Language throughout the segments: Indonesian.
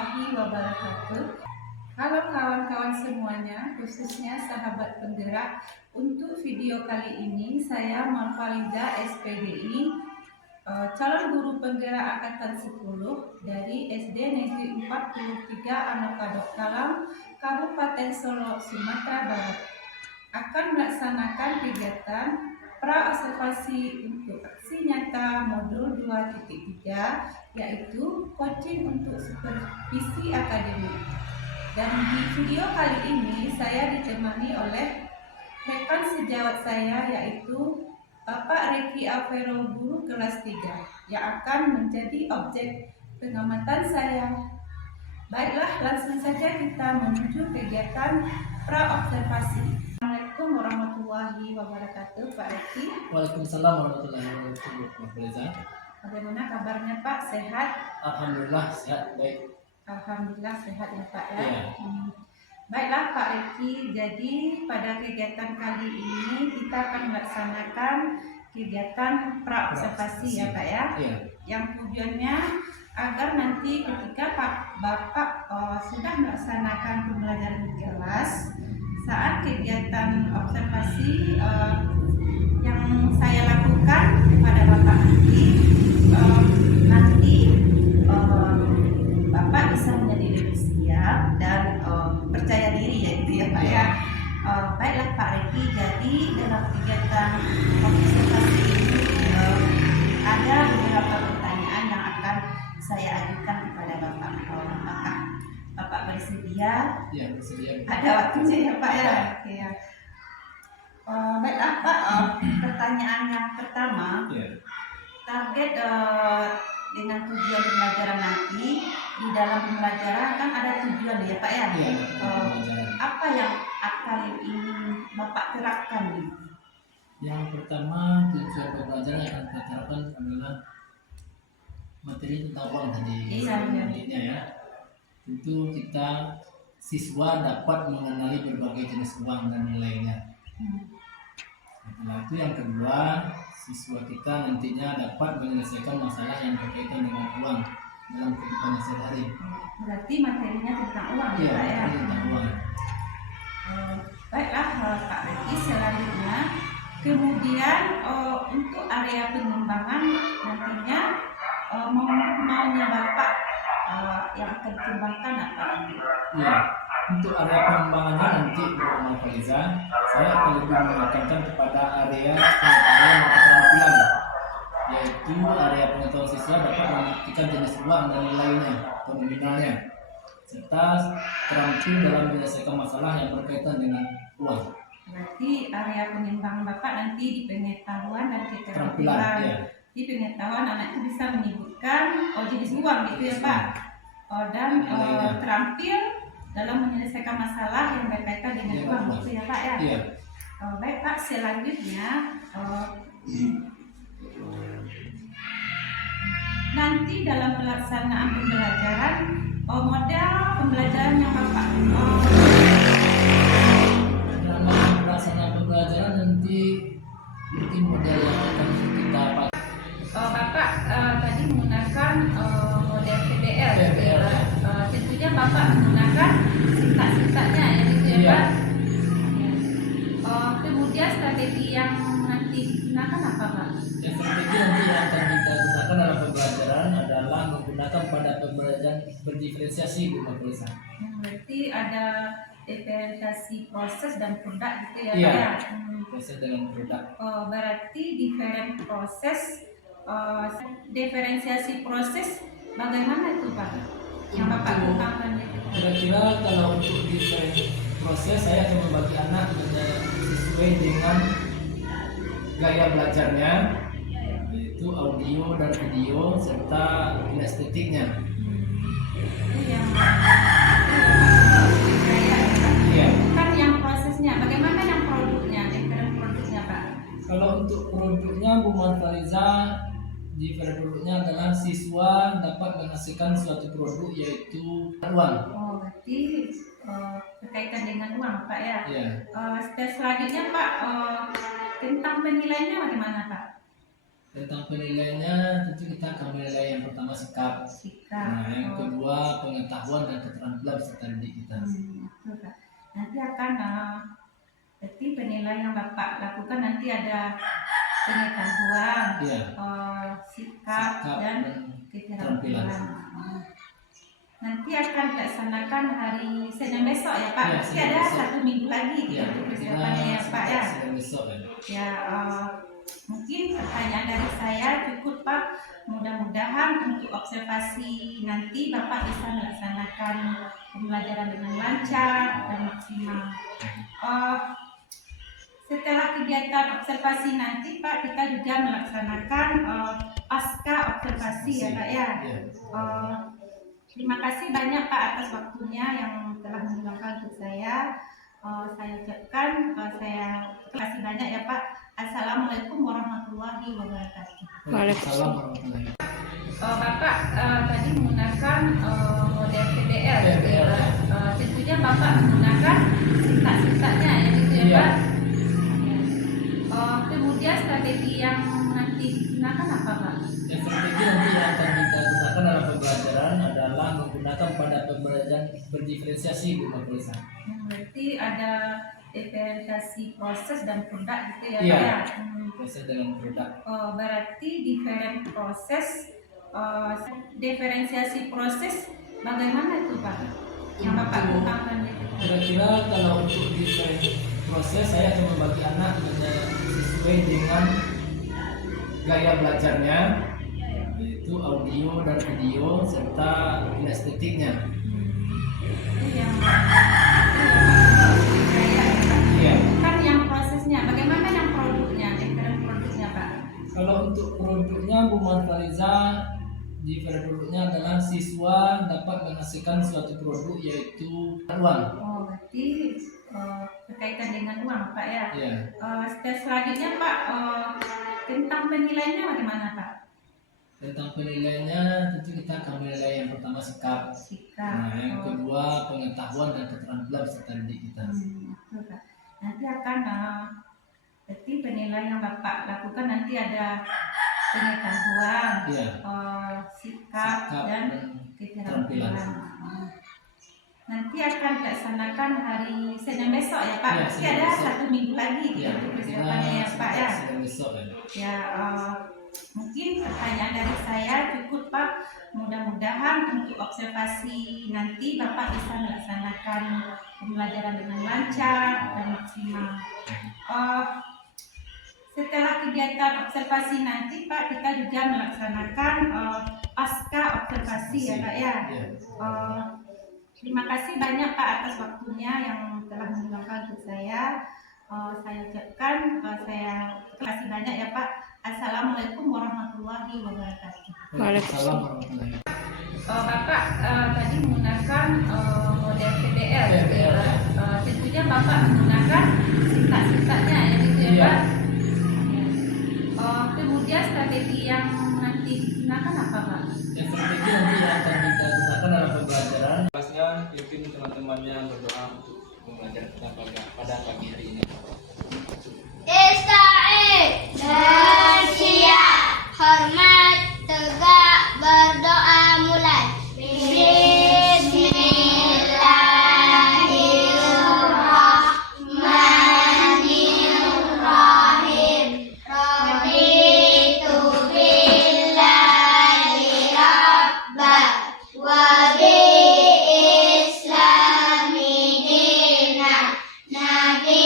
warahmatullahi wabarakatuh. Halo kawan-kawan semuanya, khususnya sahabat penggerak. Untuk video kali ini saya Marfaliza SPDI, calon guru penggerak angkatan 10 dari SD Negeri 43 Anokadok Kalam, Kabupaten Solo, Sumatera Barat, akan melaksanakan kegiatan pra-observasi untuk aksi nyata modul 2.3, yaitu coaching untuk supervisi akademik. Dan di video kali ini saya ditemani oleh rekan sejawat saya, yaitu Bapak Reki Alvero, guru kelas 3, yang akan menjadi objek pengamatan saya. Baiklah, langsung saja kita menuju kegiatan pra-observasi. Assalamualaikum warahmatullahi wabarakatuh, Pak Reki. Waalaikumsalam warahmatullahi wabarakatuh. Bagaimana kabarnya Pak? Sehat? Alhamdulillah sehat, baik. Alhamdulillah sehat ya Pak ya. Ya. Baiklah Pak Reki, jadi pada kegiatan kali ini kita akan melaksanakan kegiatan pra-observasi ya Pak ya. Ya. Yang tujuannya agar nanti ketika Bapak sudah melaksanakan pembelajaran di kelas, saat kegiatan observasi yang saya lakukan kepada Bapak nanti Bapak bisa menjadi lebih siap dan percaya diri, yaitu ya Pak ya. Baiklah Pak Reki, jadi dalam kegiatan observasi ini ada beberapa pertanyaan yang akan saya ajukan kepada Bapak. Apakah Bapak bersedia? Ya, bersedia. Ada waktunya ya Pak ya. Oke ya. Baiklah Pak, pertanyaan yang pertama, target dengan tujuan pembelajaran nanti. Di dalam pembelajaran kan ada tujuan ya Pak ya. Apa yang akan ingin Bapak terapkan nih? Yang pertama, tujuan pembelajaran yang akan kita terapkan adalah materi tentang uang tadi. Intinya ya, tentu kita siswa dapat mengenali berbagai jenis uang dan nilainya. Setelah itu yang kedua, siswa kita nantinya dapat menyelesaikan masalah yang berkaitan dengan uang dalam kehidupan sehari-hari. Berarti materinya tentang uang ya Pak ya. Tentang uang. Baiklah Pak Reki, selanjutnya kemudian untuk area pengembangan nantinya maunya Bapak yang akan dikembangkan apa nanti? Ya, untuk area pengembangannya nanti Bapak Marfaliza, saya akan lebih menekankan kepada area pengetahuan dan keterampilan, yaitu area pengetahuan siswa dapat membuktikan jenis uang dan nilainya atau nominalnya, serta terampil dalam menyelesaikan masalah yang berkaitan dengan uang. Berarti area pengembangan Bapak nanti di pengetahuan dan keterampilan. Ya. Di pengetahuan anak itu bisa menyebutkan jenis uang gitu ya Pak. Dan terampil dalam menyelesaikan masalah yang berkaitan dengan uang gitu ya Pak ya. Iya. Baik Pak, selanjutnya nanti dalam pelaksanaan pembelajaran, model pembelajaran yang Bapak dalam pelaksanaan pembelajaran nanti mungkin model yang akan kita pakai. Bapak tadi menggunakan model PBL. Tentunya Bapak menggunakan sintak-sintaknya ya gitu ya Pak. Kemudian strategi yang nanti digunakan apa Pak? Yang strategi nanti yang akan kita gunakan dalam pembelajaran adalah menggunakan pada pembelajaran berdiferensiasi Bapak Marfaliza. Berarti ada diferensiasi proses dan produk gitu ya Iya. Pak ya. Proses dengan produk. Berarti diferensiasi proses bagaimana itu Pak? Yang Bapak kembangkan itu. Kira-kira kalau untuk diferensiasi proses, saya akan membagi anak sesuai dengan gaya belajarnya, yaitu audio dan video serta kinestetiknya. Itu yang Iya. kan yang prosesnya. Bagaimana yang produknya? Diferensiasi produknya Pak? Kalau untuk produknya Bu Marfaliza, diferensiasi produknya adalah siswa dapat menghasilkan suatu produk yaitu uang. Berarti berkaitan dengan uang Pak ya. Iya. Selanjutnya Pak, tentang penilaiannya bagaimana Pak? Tentang penilaiannya tentu kita akan menilai yang pertama sikap. sikap. Nah, yang kedua pengetahuan dan keterampilan serta didik kita. Betul, Kak. Nanti akan berarti penilaian yang Bapak lakukan nanti ada pengetahuan, Iya. sikap dan keterampilan. Nanti akan dilaksanakan hari Senin besok ya Pak. Iya, Masih Senin ada besok. 1 minggu lagi Iya, untuk persiapannya ya Pak ya. Senin besok ya. Ya, mungkin pertanyaan dari saya cukup Pak. Mudah-mudahan untuk observasi nanti Bapak bisa melaksanakan pembelajaran dengan lancar dan maksimal. Setelah kegiatan observasi nanti Pak, kita juga melaksanakan pasca observasi ya Pak ya. Iya. Terima kasih banyak Pak atas waktunya yang telah meluangkan untuk saya. Saya ucapkan saya terima kasih banyak ya Pak. Assalamualaikum warahmatullahi wabarakatuh. Waalaikumsalam warahmatullahi wabarakatuh. Bapak tadi menggunakan model PDL, PDL, ya. tentunya Bapak menggunakan sintak-sintaknya ya gitu ya Iya. Pak. Kemudian strategi yang nanti digunakan apa Pak? Yang strategi nanti yang akan kita gunakan dalam pembelajaran adalah menggunakan pada pembelajaran berdiferensiasi Bu Marfaliza. Berarti ada diferensiasi proses dan produk gitu ya Iya. Pak ya? Proses dengan produk. Berarti diferensiasi proses bagaimana itu Pak? Yang Bapak kembangkan itu? Kira-kira kalau untuk different proses saya akan membagi anak sesuai dengan gaya belajarnya, yaitu audio dan video serta kinestetiknya. Itu yang Iya. kan yang prosesnya, bagaimana yang produknya, different produknya Pak? Kalau untuk produknya Bu Marfaliza, different produknya adalah siswa dapat menghasilkan suatu produk yaitu uang. Berarti berkaitan dengan uang Pak ya? Iya. Step selanjutnya Pak, tentang penilaiannya bagaimana Pak? Tentang penilaiannya tentu kita akan menilai yang pertama sikap. Sikap. Nah, yang kedua pengetahuan dan keterampilan serta didik kita. Betul, Pak. Nanti akan berarti penilaian yang Bapak lakukan nanti ada pengetahuan, Iya. sikap dan keterampilan. Nanti akan dilaksanakan hari Senin besok ya Pak. Iya, Masih Senin ada besok. 1 minggu lagi Iya, untuk persiapannya ya Pak ya. Senin besok ya. Ya, mungkin pertanyaan dari saya cukup Pak. Mudah-mudahan untuk observasi nanti Bapak bisa melaksanakan pembelajaran dengan lancar dan maksimal. Setelah kegiatan observasi nanti Pak, kita juga melaksanakan pasca observasi ya Pak ya. Iya. Terima kasih banyak Pak atas waktunya yang telah meluangkan untuk saya. Saya ucapkan saya terima kasih banyak ya Pak. Assalamualaikum warahmatullahi wabarakatuh. Waalaikumsalam warahmatullahi wabarakatuh. Bapak tadi menggunakan model PDL, PDL, ya. tentunya Bapak menggunakan sintak-sintaknya ya gitu ya Iya. Pak. Kemudian strategi yang nanti digunakan apa Pak? Yang strategi nanti yang akan kita gunakan dalam pembelajaran. Kelasnya pimpin teman-temannya berdoa untuk pembelajaran kita pada pagi hari ini. Israel dan siap, hormat, tegak, berdoa mulai. Bismillahirrahmanirrahim. Raditu billahi rabban wa bi islami dinan. Nabi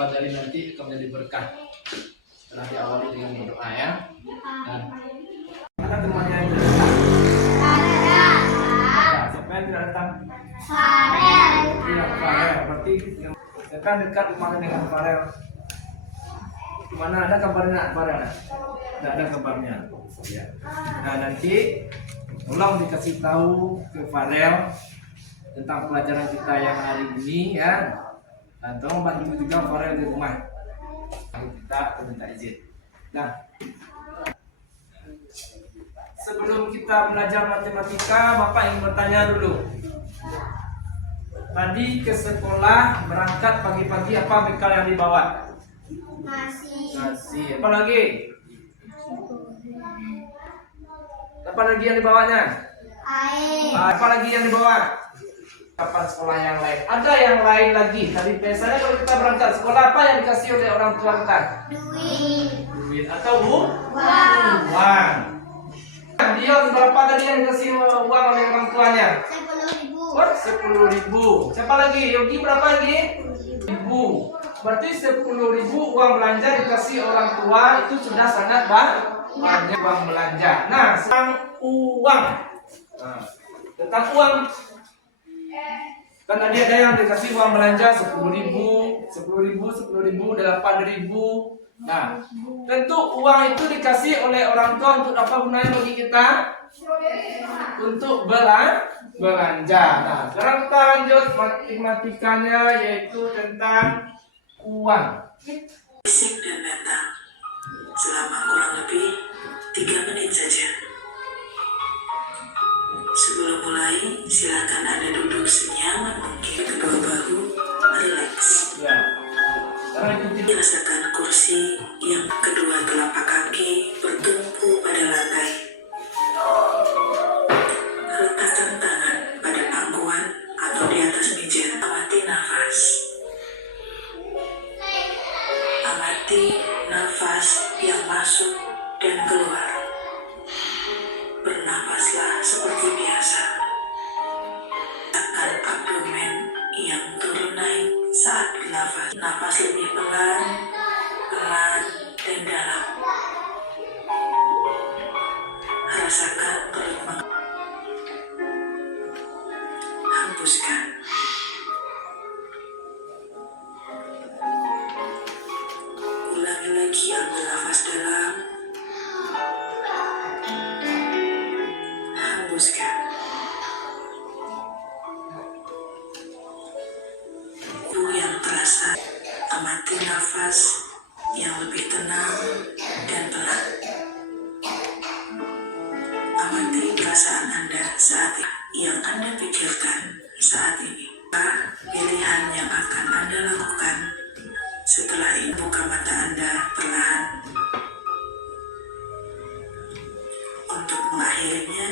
pelajari nanti akan menjadi berkah. Setelah diawali dengan berdoa ya. Dan mana temannya yang tidak datang? Nah, siapa yang tidak datang? Iya, Farel. Berarti siapa yang dekat rumahnya dengan Farel? Gimana, ada kabarnya Farel? Tidak ada kabarnya. Ya. Nah, nanti tolong dikasih tahu ke Farel tentang pelajaran kita yang hari ini ya. Dan tolong bantu juga Farel di rumah. Kita akan minta izin. Nah, sebelum kita belajar matematika, Bapak ingin bertanya dulu. Tadi ke sekolah berangkat pagi-pagi, apa bekal yang dibawa? Nasi. Apa lagi? Apa lagi yang dibawanya? Apa lagi yang dibawa? Kapan sekolah yang lain? Ada yang lain lagi. Tadi biasanya kalau kita berangkat sekolah, apa yang dikasih oleh orang tua kita? Duit atau uang. Dia berapa tadi yang dikasih uang oleh orang tuanya? 10.000. Siapa lagi? Yogi berapa lagi? 1.000. Berarti 10.000 uang belanja dikasih orang tua itu sudah sangat banyak uang belanja. Nah, tentang uang. Nah, tentang uang. Kan tadi ada yang dikasih uang belanja 10.000, 8.000. Nah, tentu uang itu dikasih oleh orang tua untuk apa gunanya bagi kita? Untuk belanja. Nah, sekarang kita lanjut matematikanya, yaitu tentang uang. Fisik dan mental selama kurang lebih 3 menit saja. Sebelum mulai, silakan Anda duduk senyaman mungkin, kedua bahu relax. Ya. Sekarang itu Rasakan kursi yang kedua telapak kaki bertumpu pada lantai. Letakkan tangan pada pangkuan atau di atas meja. Amati nafas. Amati nafas yang masuk dan keluar. Bernafaslah seperti biasa. Tekan abdomen yang turun naik saat bernafas. Nafas lebih pelan, dan dalam. Rasakan perut hembuskan. Ulangi lagi, ambil nafas dalam. Hembuskan. Yang terasa, amati nafas yang lebih tenang dan pelan. Amati perasaan Anda saat ini, yang Anda pikirkan saat ini. Pilihan yang akan Anda lakukan setelah ini. Buka mata Anda perlahan. Untuk mengakhirinya,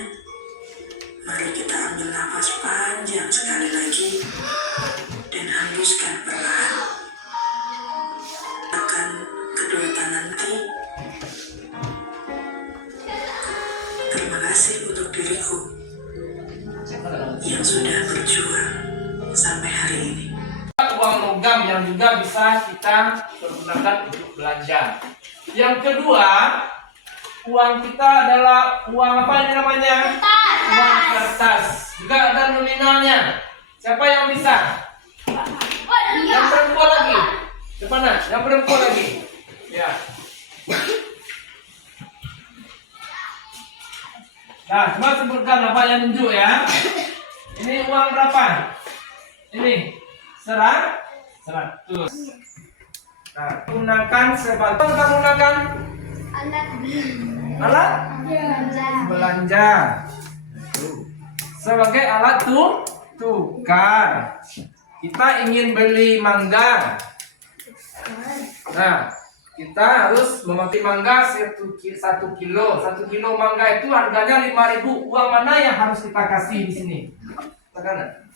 mari kita ambil nafas panjang sekali lagi dan hembuskan perlahan. Tekan kedua tangan kiri. Terima kasih untuk diriku yang sudah berjuang sampai hari ini. uang logam yang juga bisa kita pergunakan untuk belanja. Yang kedua, uang kita adalah uang apa ini namanya? Uang kertas. Juga ada nominalnya. Siapa yang bisa? Yang perempuan lagi. Di mana? Yang perempuan lagi. Ya. Nah, coba sebutkan apa yang tunjuk ya. Ini uang berapa? Ini 100. Nah, gunakan sebagai apa kamu gunakan? Alat belanja. Sebagai alat tukar. Kita ingin beli mangga. Nah, kita harus memakai mangga 1 kilo. 1 kilo mangga itu harganya 5.000. Uang mana yang harus kita kasih di sini? Tekan.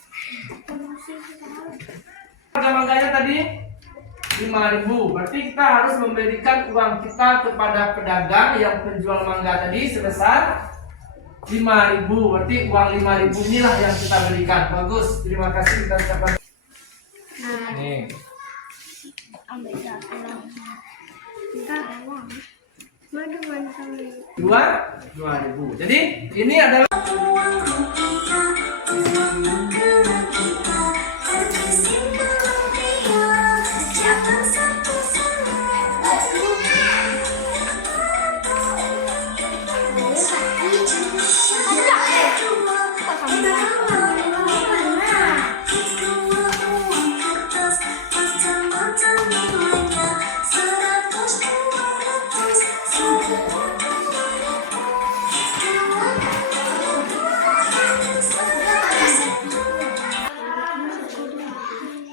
Harga mangganya tadi 5.000. Berarti kita harus memberikan uang kita kepada pedagang yang penjual mangga tadi sebesar 5.000. Berarti uang 5.000 inilah yang kita berikan. Bagus. Terima kasih kita ucapkan. Nih. ambil jalan. Enggak uang. Mana kali? 2.000. Jadi ini adalah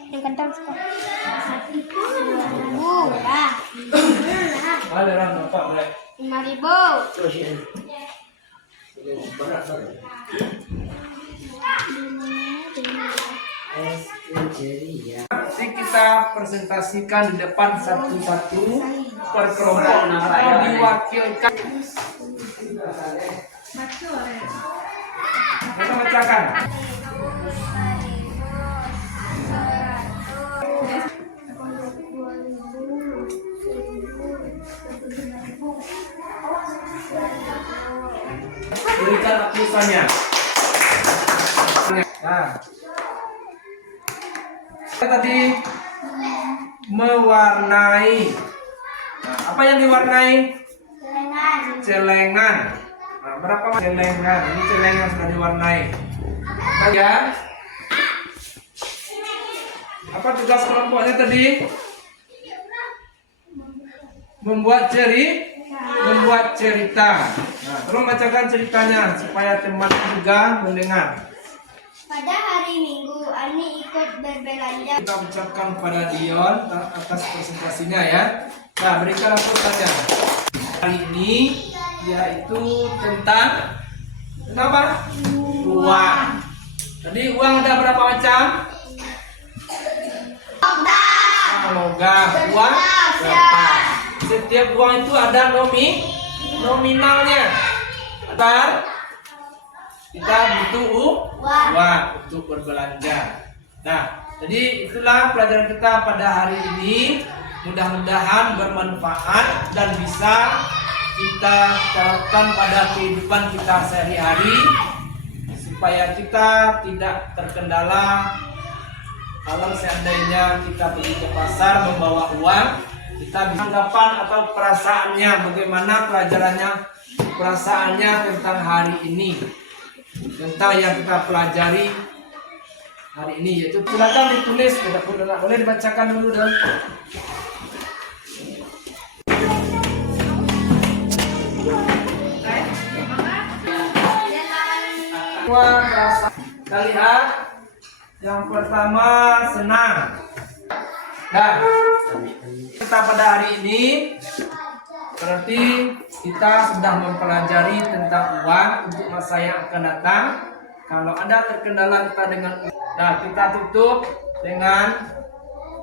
yang kencang sekali. 2.000 lah. ada orang Bapak boleh. 5.000. Nanti kita presentasikan di depan satu-satu per kelompok atau diwakilkan. Kita bacakan. Berikan tulisannya. Nah, saya tadi mewarnai. Nah, apa yang diwarnai? Celengan. Nah, berapa celengan? Ini celengan sudah diwarnai. Ya. Apa tugas kelompoknya tadi? Membuat cerita. Nah, tolong bacakan ceritanya supaya teman juga mendengar. Pada hari Minggu, Ani ikut berbelanja. Kita ucapkan pada Dion atas presentasinya ya. Nah, berikan laporannya. Hari ini yaitu tentang apa? Uang. Tadi uang ada berapa macam? Logam. Uang berapa? Setiap uang itu ada nominalnya. Ntar kita butuh uang untuk berbelanja. Nah, jadi itulah pelajaran kita pada hari ini. Mudah-mudahan bermanfaat dan bisa kita terapkan pada kehidupan kita sehari-hari supaya kita tidak terkendala kalau seandainya kita pergi ke pasar membawa uang, kita bisa anggapan atau perasaannya bagaimana perasaannya tentang hari ini, tentang yang kita pelajari hari ini, yaitu silakan ditulis, boleh dibacakan dulu dong. Kita lihat yang pertama senang. Nah, kita pada hari ini berarti kita sudah mempelajari tentang uang untuk masa yang akan datang. Kalau ada terkendala kita dengan, nah kita tutup dengan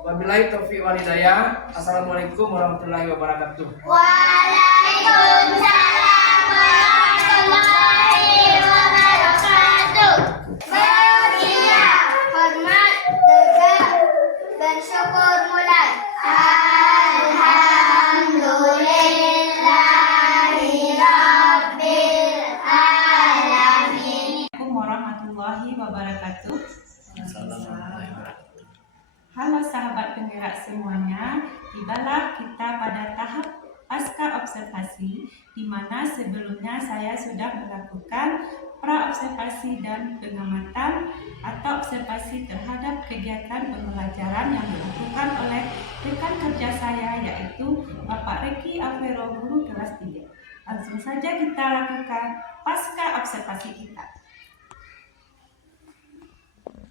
wabillahi taufiq wal hidayah. Assalamualaikum warahmatullahi wabarakatuh. Waalaikumsalam warahmatullahi wabarakatuh. Bahagia, hormat, tegak, bersyukur mulai. Alhamdulillahirabbil alamin. Assalamualaikum warahmatullahi wabarakatuh. Halo sahabat penggerak semuanya, tibalah kita pada tahap pasca observasi, di mana sebelumnya saya sudah melakukan pra-observasi dan pengamatan atau observasi terhadap kegiatan pembelajaran yang dilakukan oleh rekan kerja saya, yaitu Bapak Reki Avero, guru kelas 3. Langsung saja kita lakukan pasca observasi kita.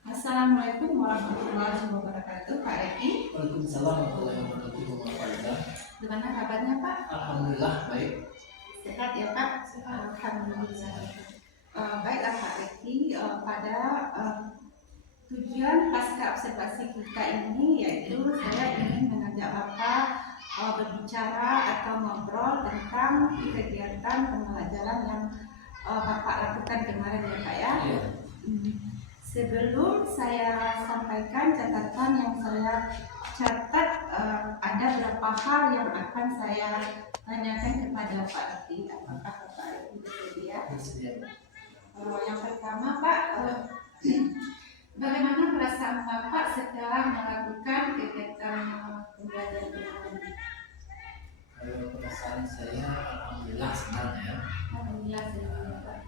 Assalamualaikum warahmatullahi wabarakatuh, Pak Reki. Waalaikumsalam warahmatullahi wabarakatuh. Gimana kabarnya, Pak? Alhamdulillah baik. Sehat ya, Pak? Alhamdulillah. Baiklah Pak Reki, pada tujuan pasca observasi kita ini yaitu saya ingin mengajak Bapak berbicara atau ngobrol tentang kegiatan pembelajaran yang Bapak lakukan kemarin ya, Pak ya. Sebelum saya sampaikan catatan yang saya catat ada berapa hal yang akan saya tanyakan kepada Pak Ati. Apakah Bapak bersedia? Bersedia. Yang pertama Pak, bagaimana perasaan Bapak setelah melakukan kegiatan pembelajaran kemarin? Kalau perasaan saya alhamdulillah senang ya. Alhamdulillah senang Pak.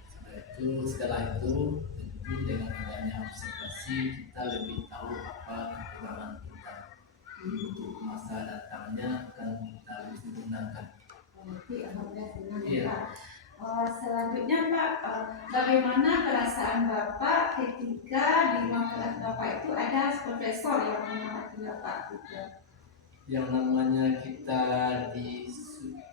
Setelah itu tentu dengan adanya observasi kita lebih tahu apa kekurangan kita untuk masa datangnya akan kita lebih sempurnakan. Berarti alhamdulillah senang Iya. Pak. Selanjutnya Pak, bagaimana perasaan Bapak ketika di ruang kelas Bapak itu ada profesor yang mengamati Bapak juga? Yang namanya kita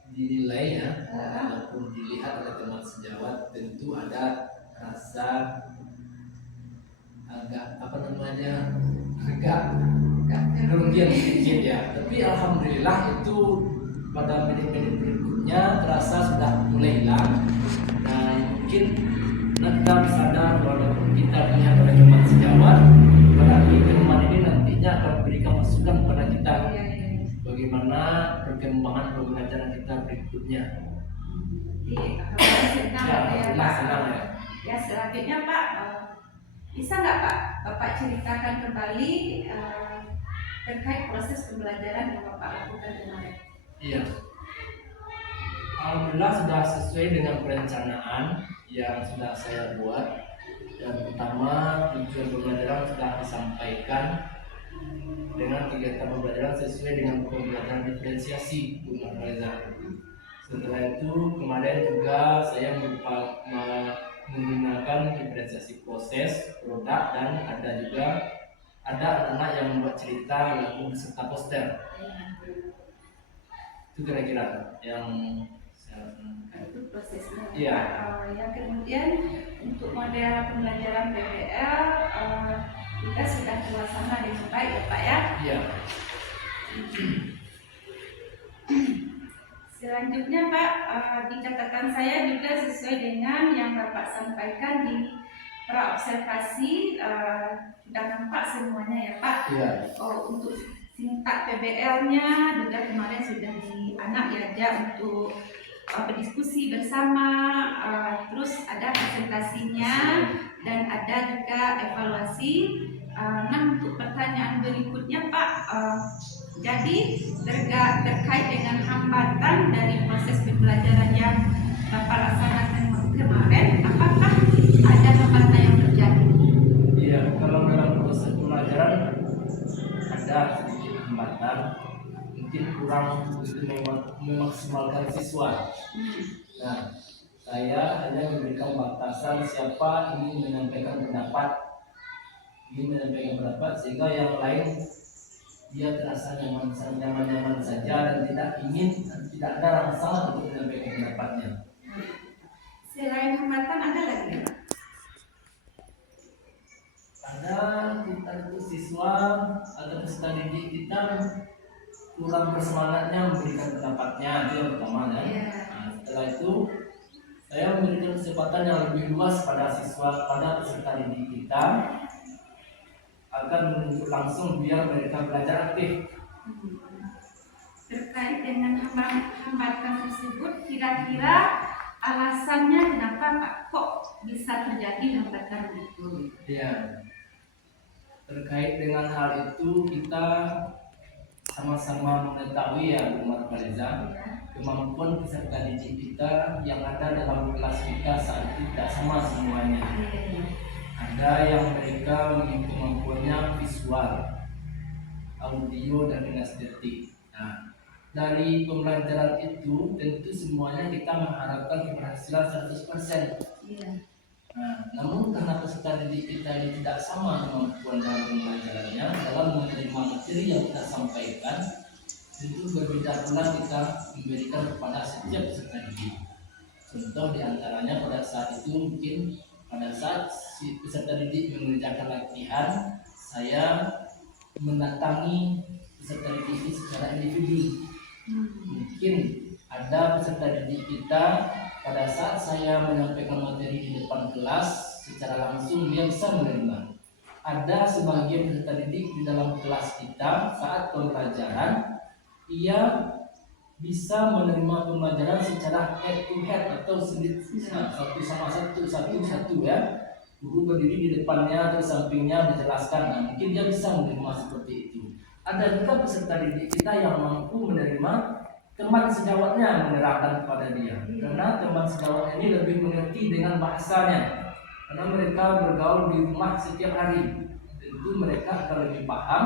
dinilai ya, ataupun dilihat oleh teman sejawat, tentu ada rasa agak agak kerugian sedikit ya. Tapi alhamdulillah itu pada menit-menit berikutnya terasa sudah mulai hilang. Nah mungkin kita sadar walaupun kita dilihat oleh teman sejawat, berarti teman ini nantinya akan memberikan masukan kepada kita bagaimana perkembangan pembelajaran kita berikutnya. Senang ya. Ya selanjutnya Pak, bisa nggak Pak Bapak ceritakan kembali terkait proses pembelajaran yang Bapak lakukan kemarin? Iya. Alhamdulillah sudah sesuai dengan perencanaan yang sudah saya buat. Yang pertama tujuan pembelajaran sudah disampaikan dengan kegiatan pembelajaran sesuai dengan pembelajaran diferensiasi Bu Marfaliza. Setelah itu kemarin juga saya menggunakan diferensiasi proses, produk, dan ada anak-anak yang membuat cerita, lagu serta poster. Itu kira-kira yang saya Itu prosesnya. Iya. Yang kemudian untuk model pembelajaran PBL kita sudah terlaksana dengan baik ya Pak ya. Iya. Selanjutnya Pak, di catatan saya juga sesuai dengan yang Bapak sampaikan di praobservasi sudah nampak semuanya ya Pak. Iya. Untuk singkat PBL-nya juga kemarin sudah anak diajak untuk berdiskusi bersama, terus ada presentasinya dan ada juga evaluasi. Nah untuk pertanyaan berikutnya Pak, jadi terkait dengan hambatan dari proses pembelajaran yang Bapak laksanakan kemarin, apakah ada hambatan yang terjadi? Iya, kalau dalam proses pembelajaran ada sedikit hambatan, mungkin kurang untuk memaksimalkan siswa. Nah, saya hanya memberikan batasan siapa ingin menyampaikan pendapat, sehingga yang lain dia terasa nyaman-nyaman saja dan tidak ada rasa untuk menyampaikan pendapatnya. Selain hambatan ada lagi ya? Ada kita itu siswa atau peserta didik kita kurang bersemangatnya memberikan pendapatnya, itu yang pertama ya. Nah, setelah itu saya memberikan kesempatan yang lebih luas pada peserta didik kita akan menunjuk langsung biar mereka belajar aktif. Terkait dengan hambatan tersebut, kira-kira alasannya kenapa Pak kok bisa terjadi hambatan itu? Ya, terkait dengan hal itu kita sama-sama mengetahui ya Bu Marfaliza, kemampuan peserta didik kita yang ada dalam kelas kita saat itu tidak sama semuanya. Ada yang mereka memiliki kemampuannya visual, audio, dan kinestetik. Nah, dari pembelajaran itu tentu semuanya kita mengharapkan keberhasilan 100%. Nah, namun karena peserta didik kita ini tidak sama kemampuan dalam pembelajarannya, dalam menerima materi yang kita sampaikan, tentu berbeda pula kita memberikan kepada setiap peserta didik. Contoh diantaranya pada saat itu mungkin pada saat si peserta didik mengerjakan latihan, saya mendatangi peserta didik ini secara individu. Mungkin ada peserta didik kita pada saat saya menyampaikan materi di depan kelas secara langsung dia bisa menerima. ada sebagian peserta didik di dalam kelas kita saat pembelajaran ia bisa menerima pembelajaran secara head to head atau satu sama satu ya. Guru berdiri di depannya atau di sampingnya dijelaskan. Nah, mungkin dia bisa menerima seperti itu. Ada juga peserta didik kita yang mampu menerima teman sejawatnya menerangkan kepada dia. Karena teman sejawat ini lebih mengerti dengan bahasanya. Karena mereka bergaul di rumah setiap hari. Tentu mereka akan lebih paham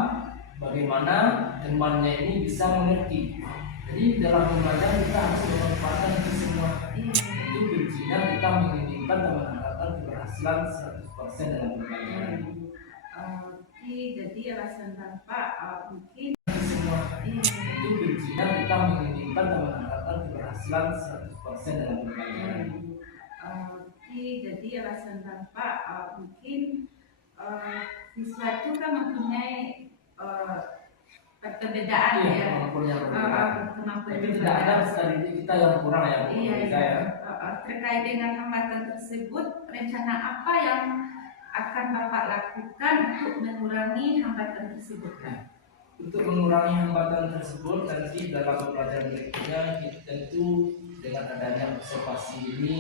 bagaimana temannya ini bisa mengerti. Jadi dalam pembelajaran kita harus memanfaatkan itu semua. Itu kuncinya kita menginginkan dan mengharapkan keberhasilan 100% dalam pembelajaran. Oke, jadi alasan Bapak mungkin Semua itu kuncinya kita menginginkan dan mengharapkan keberhasilan 100% dalam pembelajaran. Oke, jadi alasan Bapak mungkin siswa itu kan mempunyai perbedaan ya. Kemampuan Tapi tidak ada peserta didik kita yang kurang ya Bu. Iya. Terkait dengan hambatan tersebut, rencana apa yang akan Bapak lakukan untuk mengurangi hambatan tersebut? Untuk mengurangi hambatan tersebut nanti dalam pembelajaran berikutnya kita tentu dengan adanya observasi ini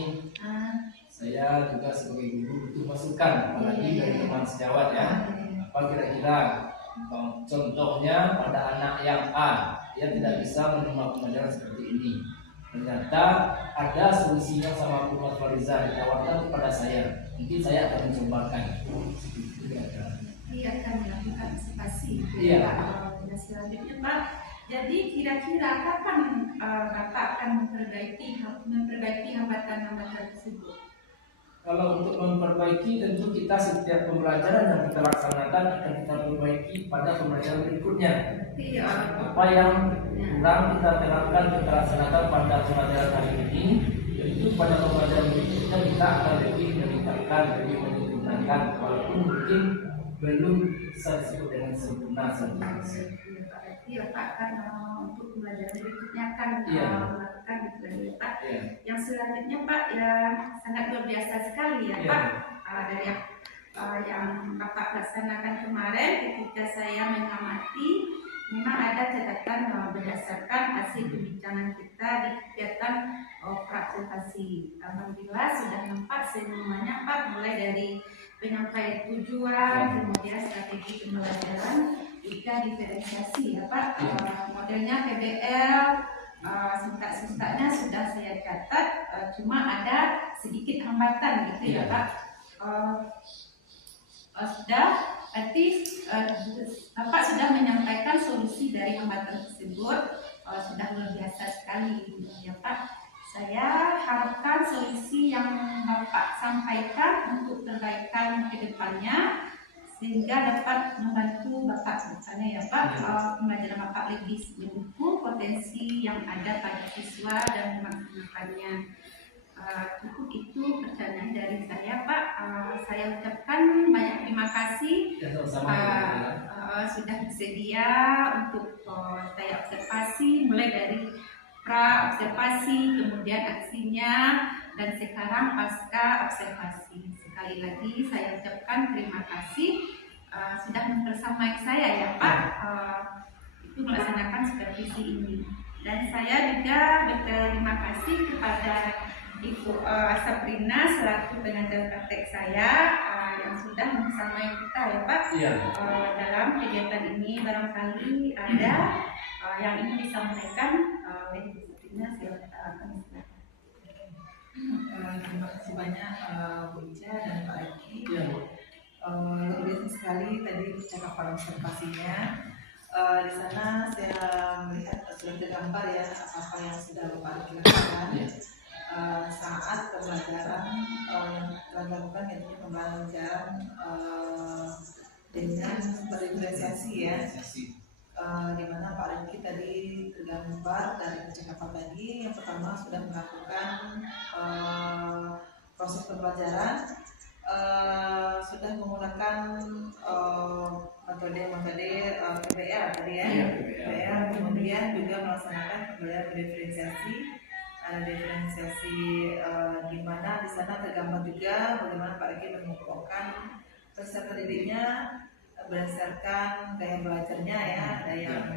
saya juga sebagai guru butuh masukan apalagi dari teman sejawat ya. Apa kira-kira contohnya pada anak yang A dia tidak bisa menerima pembelajaran seperti ini. Ternyata ada solusinya sama Bu Fariza ditawarkan kepada saya. Mungkin saya akan mencobakan. Iya, akan melakukan observasi. Iya. Selanjutnya Pak, jadi kira-kira kapan Bapak akan memperbaiki hambatan-hambatan tersebut? Kalau untuk memperbaiki tentu kita setiap pembelajaran yang kita laksanakan akan kita perbaiki pada pembelajaran berikutnya. Iya. Apa yang kurang kita terapkan kita laksanakan pada pembelajaran hari ini, tentu pada pembelajaran berikutnya kita akan lebih meningkatkan, lebih menyempurnakan, walaupun mungkin belum bisa disebut dengan sempurna 100%. Iya Pak, kan untuk pembelajaran berikutnya akan melakukan itu ya Pak. Yang selanjutnya Pak ya sangat luar biasa sekali ya Pak. Dari yang Bapak laksanakan kemarin ketika saya mengamati memang ada catatan berdasarkan hasil perbincangan kita di kegiatan praktisi. Alhamdulillah sudah nampak semuanya Pak, mulai dari penyampaian tujuan, kemudian strategi pembelajaran, juga diferensiasi ya Pak. Modelnya PBL, singkat-singkatnya sudah saya catat, cuma ada sedikit hambatan gitu ya Pak. Sudah, berarti Bapak sudah menyampaikan solusi dari hambatan tersebut, sudah luar biasa sekali ya Pak. Saya harapkan solusi yang Bapak sampaikan untuk perbaikan ke depannya sehingga dapat membantu Bapak misalnya ya Pak, pembelajaran Bapak lebih mendukung potensi yang ada pada siswa dan memaksimalkannya. Cukup itu pertanyaan dari saya Pak. Saya ucapkan banyak terima kasih sudah bersedia untuk saya observasi mulai dari pra-observasi, kemudian aksinya, dan sekarang pasca observasi. Sekali lagi saya ucapkan terima kasih sudah mempersamai saya ya Pak, itu melaksanakan supervisi ini. Dan saya juga berterima kasih kepada Ibu Sabrina selaku pengajar praktek saya yang sudah mempersamai kita ya Pak. Dalam kegiatan ini barangkali ada yang ingin disampaikan oleh Ibu Sabrina, silakan. Terima kasih banyak Bu Ica dan Pak Eki. Luar biasa sekali tadi percakapan observasinya. Di sana saya melihat sudah tergambar ya apa yang sudah Bapak Eki lakukan saat pembelajaran yang telah dilakukan, yaitu pembelajaran dengan berdiferensiasi ya. Di mana Pak Rizky tadi tergambar dari percakapan tadi. Yang pertama sudah melakukan proses pembelajaran, sudah menggunakan metode PBL tadi ya, PBL. Kemudian juga melaksanakan pembelajaran berdiferensiasi. Ada diferensiasi di mana di sana tergambar juga bagaimana Pak Rizky mengumpulkan peserta didiknya berdasarkan gaya belajarnya ya, ada yang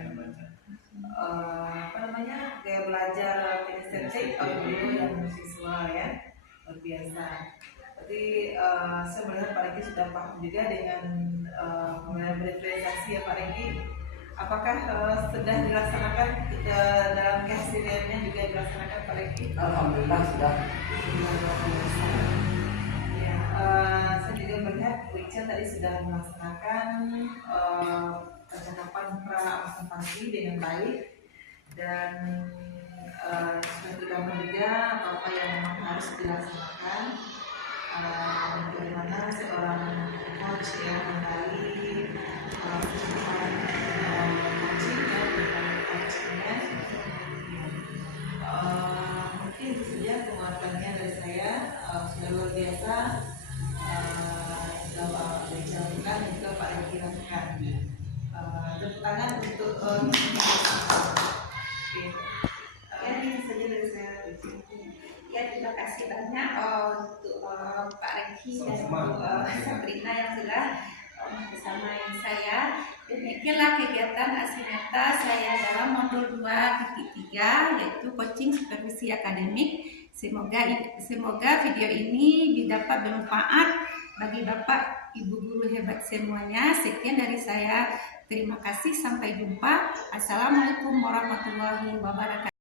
gaya belajar kinestetik, audio dan visual ya, luar biasa. Berarti saya melihat Pak Reki sudah paham juga dengan mengenai berverifikasi ya Pak Reki. Apakah sudah dilaksanakan dalam kehasilannya juga dilaksanakan Pak Reki? Alhamdulillah sudah. Luar biasa. Ya, saya juga melihat Wicca tadi sudah melaksanakan percakapan pra-observasi dengan baik dan sudah tergambar juga apa yang memang harus dilaksanakan. Bagaimana seorang coach yang mengenali percakapan coachingnya, coachingnya. Mungkin itu saja penguatannya dari saya, sudah luar biasa. Sudah dijalankan juga Pak Reki lakukan. Tepuk tangan untuk Ini saja dari saya. Ya, terima kasih banyak untuk Pak Reki dan Bu Sabrina yang sudah bersama saya. Demikianlah kegiatan Asinata saya dalam modul 2.3 yaitu coaching supervisi akademik. Semoga video ini didapat bermanfaat bagi Bapak Ibu guru hebat semuanya. Sekian dari saya. Terima kasih, sampai jumpa. Assalamualaikum warahmatullahi wabarakatuh.